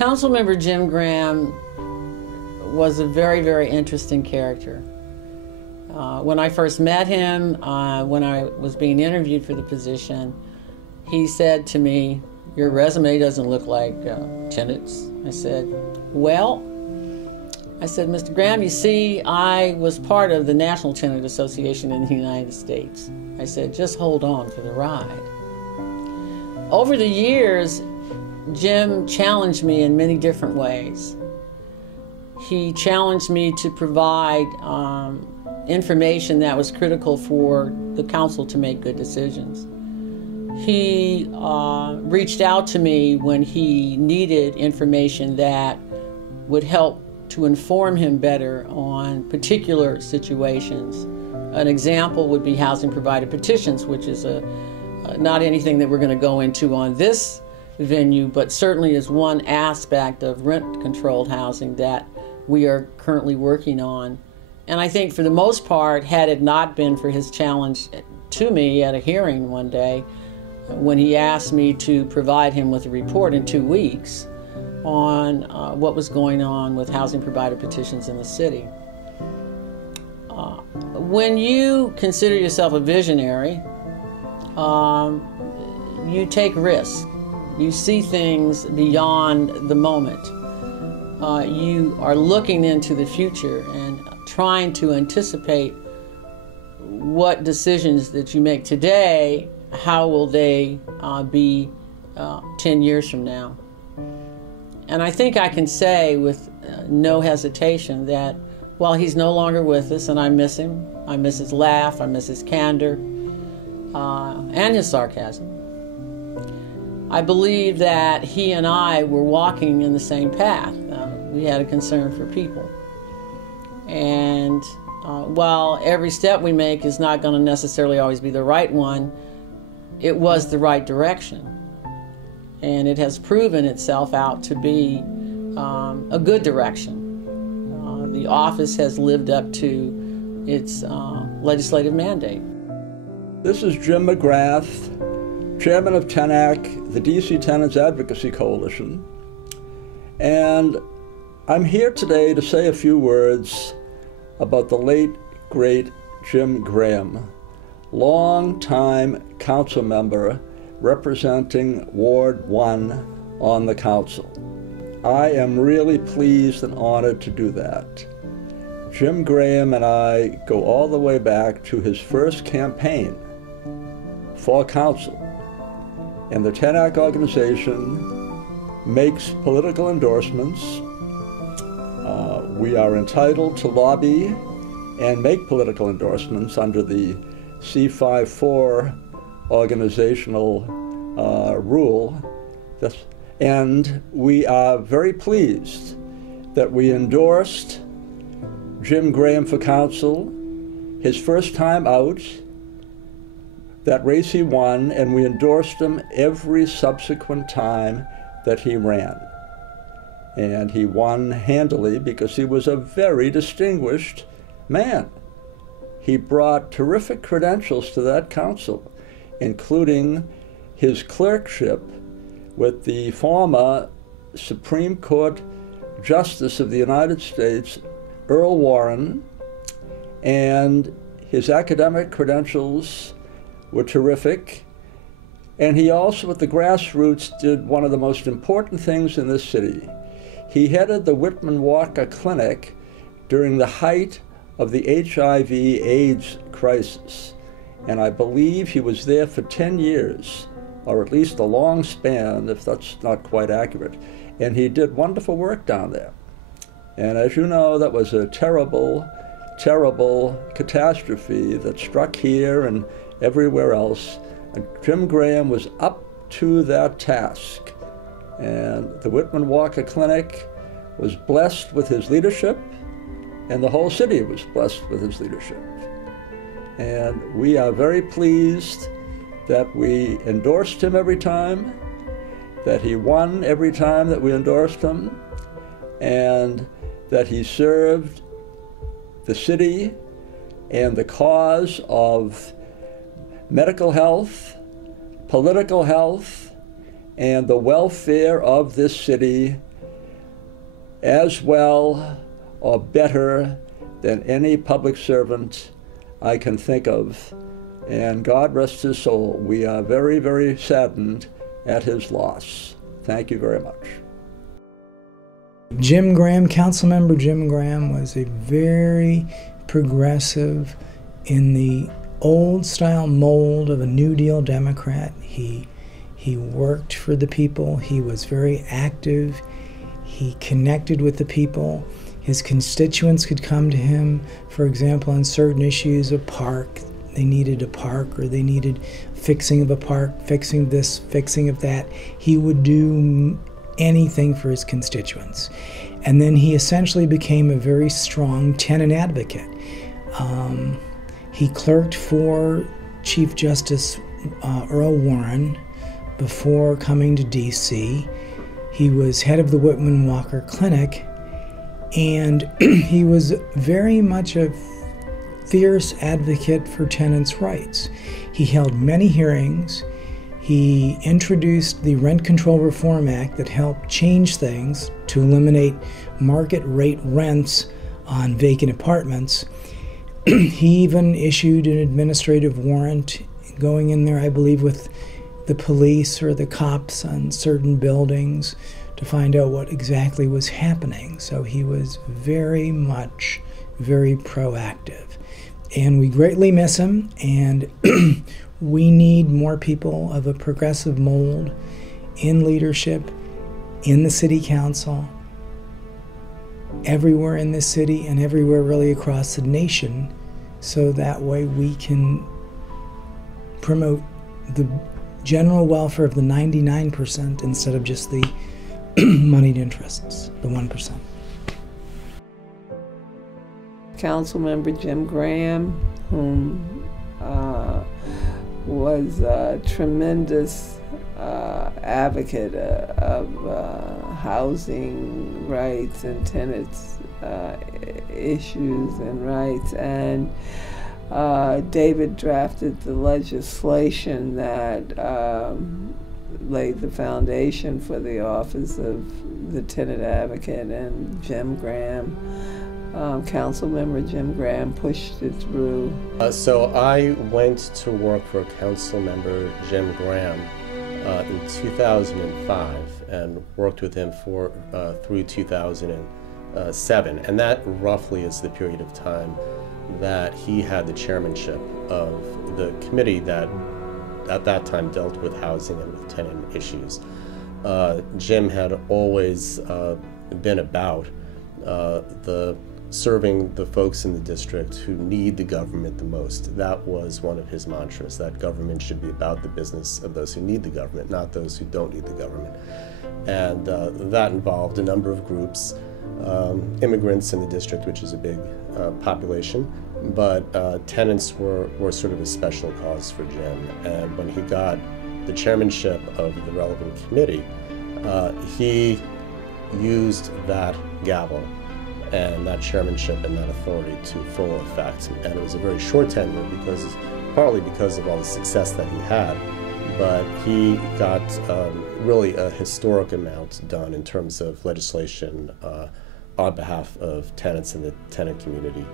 Councilmember Jim Graham was a very, very interesting character. When I first met him, when I was being interviewed for the position, he said to me, "Your resume doesn't look like tenants." I said, "Well," I said, "Mr. Graham, you see, I was part of the National Tenant Association in the United States." I said, "Just hold on for the ride." Over the years, Jim challenged me in many different ways. He challenged me to provide information that was critical for the council to make good decisions. He reached out to me when he needed information that would help to inform him better on particular situations. An example would be housing provider petitions, which is not anything that we're going to go into on this venue, but certainly is one aspect of rent-controlled housing that we are currently working on. And I think for the most part, had it not been for his challenge to me at a hearing one day, when he asked me to provide him with a report in 2 weeks on what was going on with housing provider petitions in the city. When you consider yourself a visionary, you take risks. You see things beyond the moment. You are looking into the future and trying to anticipate what decisions that you make today, how will they be 10 years from now. And I think I can say with no hesitation that while he's no longer with us, and I miss him, I miss his laugh, I miss his candor, and his sarcasm, I believe that he and I were walking in the same path. We had a concern for people. And while every step we make is not going to necessarily always be the right one, it was the right direction. And it has proven itself out to be a good direction. The office has lived up to its legislative mandate. This is Jim McGrath, Chairman of TENAC, the DC Tenants Advocacy Coalition. And I'm here today to say a few words about the late, great Jim Graham, long-time council member representing Ward 1 on the council. I am really pleased and honored to do that. Jim Graham and I go all the way back to his first campaign for council. And the TENAC organization makes political endorsements. We are entitled to lobby and make political endorsements under the C54 organizational rule. And we are very pleased that we endorsed Jim Graham for council, his first time out. That race he won, and we endorsed him every subsequent time that he ran. And he won handily because he was a very distinguished man. He brought terrific credentials to that council, including his clerkship with the former Supreme Court Justice of the United States, Earl Warren, and his academic credentials were terrific. And he also, at the grassroots, did one of the most important things in this city. He headed the Whitman Walker Clinic during the height of the HIV/AIDS crisis. And I believe he was there for 10 years, or at least a long span, if that's not quite accurate. And he did wonderful work down there. And as you know, that was a terrible, terrible catastrophe that struck here and everywhere else. And Jim Graham was up to that task. And the Whitman Walker Clinic was blessed with his leadership, and the whole city was blessed with his leadership. And we are very pleased that we endorsed him every time, that he won every time that we endorsed him, and that he served the city and the cause of medical health, political health, and the welfare of this city as well or better than any public servant I can think of. And God rest his soul. We are very, very saddened at his loss. Thank you very much. Jim Graham, Councilmember Jim Graham, was a very progressive in the old-style mold of a New Deal Democrat. He worked for the people. He was very active. He connected with the people. His constituents could come to him, for example, on certain issues, a park. They needed a park, or they needed fixing of a park, fixing this, fixing of that. He would do anything for his constituents. And then he essentially became a very strong tenant advocate. He clerked for Chief Justice Earl Warren before coming to D.C. He was head of the Whitman Walker Clinic, and he was very much a fierce advocate for tenants' rights. He held many hearings. He introduced the Rent Control Reform Act that helped change things to eliminate market rate rents on vacant apartments. He even issued an administrative warrant going in there, I believe, with the police or the cops on certain buildings to find out what exactly was happening. So he was very much very proactive. And we greatly miss him, and we need more people of a progressive mold in leadership, in the city council, everywhere in this city and everywhere really across the nation, so that way we can promote the general welfare of the 99% instead of just the moneyed interests, the 1%. Councilmember Jim Graham, whom was a tremendous advocate of housing rights and tenants issues and rights, and David drafted the legislation that laid the foundation for the office of the tenant advocate, and Jim Graham, Councilmember Jim Graham, pushed it through. So I went to work for Councilmember Jim Graham in 2005 and worked with him for through 2007, and that roughly is the period of time that he had the chairmanship of the committee that at that time dealt with housing and with tenant issues. Jim had always been about serving the folks in the district who need the government the most. That was one of his mantras, that government should be about the business of those who need the government, not those who don't need the government. And that involved a number of groups, immigrants in the district, which is a big population, but tenants were sort of a special cause for Jim. And when he got the chairmanship of the relevant committee, he used that gavel and that chairmanship and that authority to full effect. And it was a very short tenure, partly because of all the success that he had, but he got really a historic amount done in terms of legislation on behalf of tenants in the tenant community.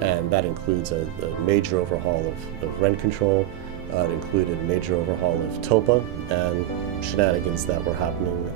And that includes a major overhaul of rent control. It included a major overhaul of TOPA and shenanigans that were happening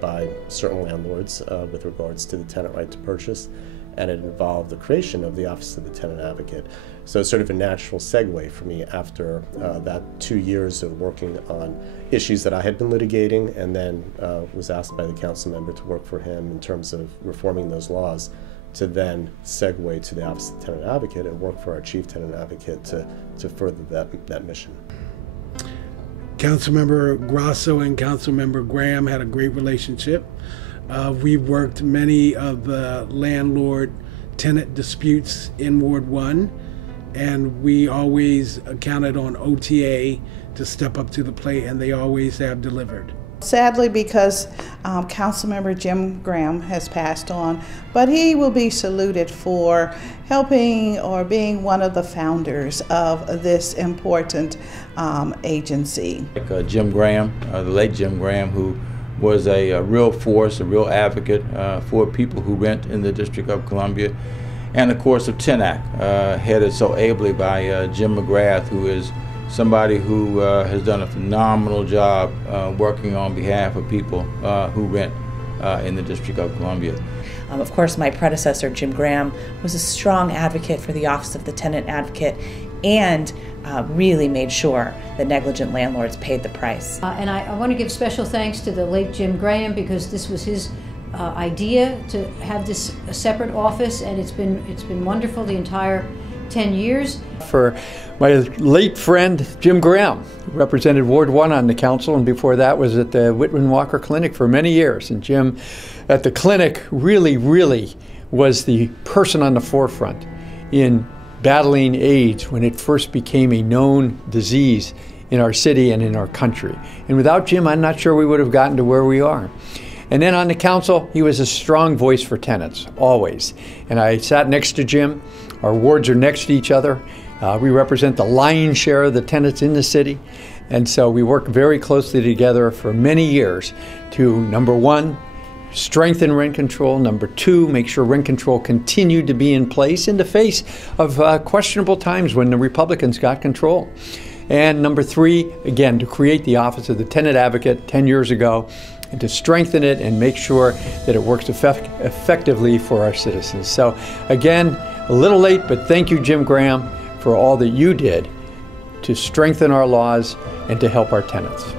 by certain landlords with regards to the tenant right to purchase. And it involved the creation of the Office of the Tenant Advocate. So it's sort of a natural segue for me after that 2 years of working on issues that I had been litigating, and then was asked by the council member to work for him in terms of reforming those laws, to then segue to the Office of the Tenant Advocate and work for our Chief Tenant Advocate to further that mission. Councilmember Grasso and Councilmember Graham had a great relationship. We've worked many of the landlord-tenant disputes in Ward 1, and we always counted on OTA to step up to the plate, and they always have delivered. Sadly, because Councilmember Jim Graham has passed on, but he will be saluted for helping or being one of the founders of this important agency. Jim Graham, the late Jim Graham, who was a real force, a real advocate for people who rent in the District of Columbia. And of course of TENAC, headed so ably by Jim McGrath, who is somebody who has done a phenomenal job working on behalf of people who rent in the District of Columbia. Of course, my predecessor, Jim Graham, was a strong advocate for the Office of the Tenant Advocate and really made sure that negligent landlords paid the price. And I want to give special thanks to the late Jim Graham, because this was his idea to have this separate office, and it's been wonderful the entire 10 years. For my late friend Jim Graham, who represented Ward 1 on the council, and before that was at the Whitman Walker Clinic for many years. And Jim at the clinic really was the person on the forefront in battling AIDS when it first became a known disease in our city and in our country. And without Jim, I'm not sure we would have gotten to where we are. And then on the council, he was a strong voice for tenants, always. And I sat next to Jim. Our wards are next to each other. We represent the lion's share of the tenants in the city. And so we worked very closely together for many years to, number one, strengthen rent control. Number two, make sure rent control continued to be in place in the face of questionable times when the Republicans got control. And number three, again, to create the Office of the Tenant Advocate 10 years ago, and to strengthen it and make sure that it works effectively for our citizens. So again, a little late, but thank you, Jim Graham, for all that you did to strengthen our laws and to help our tenants.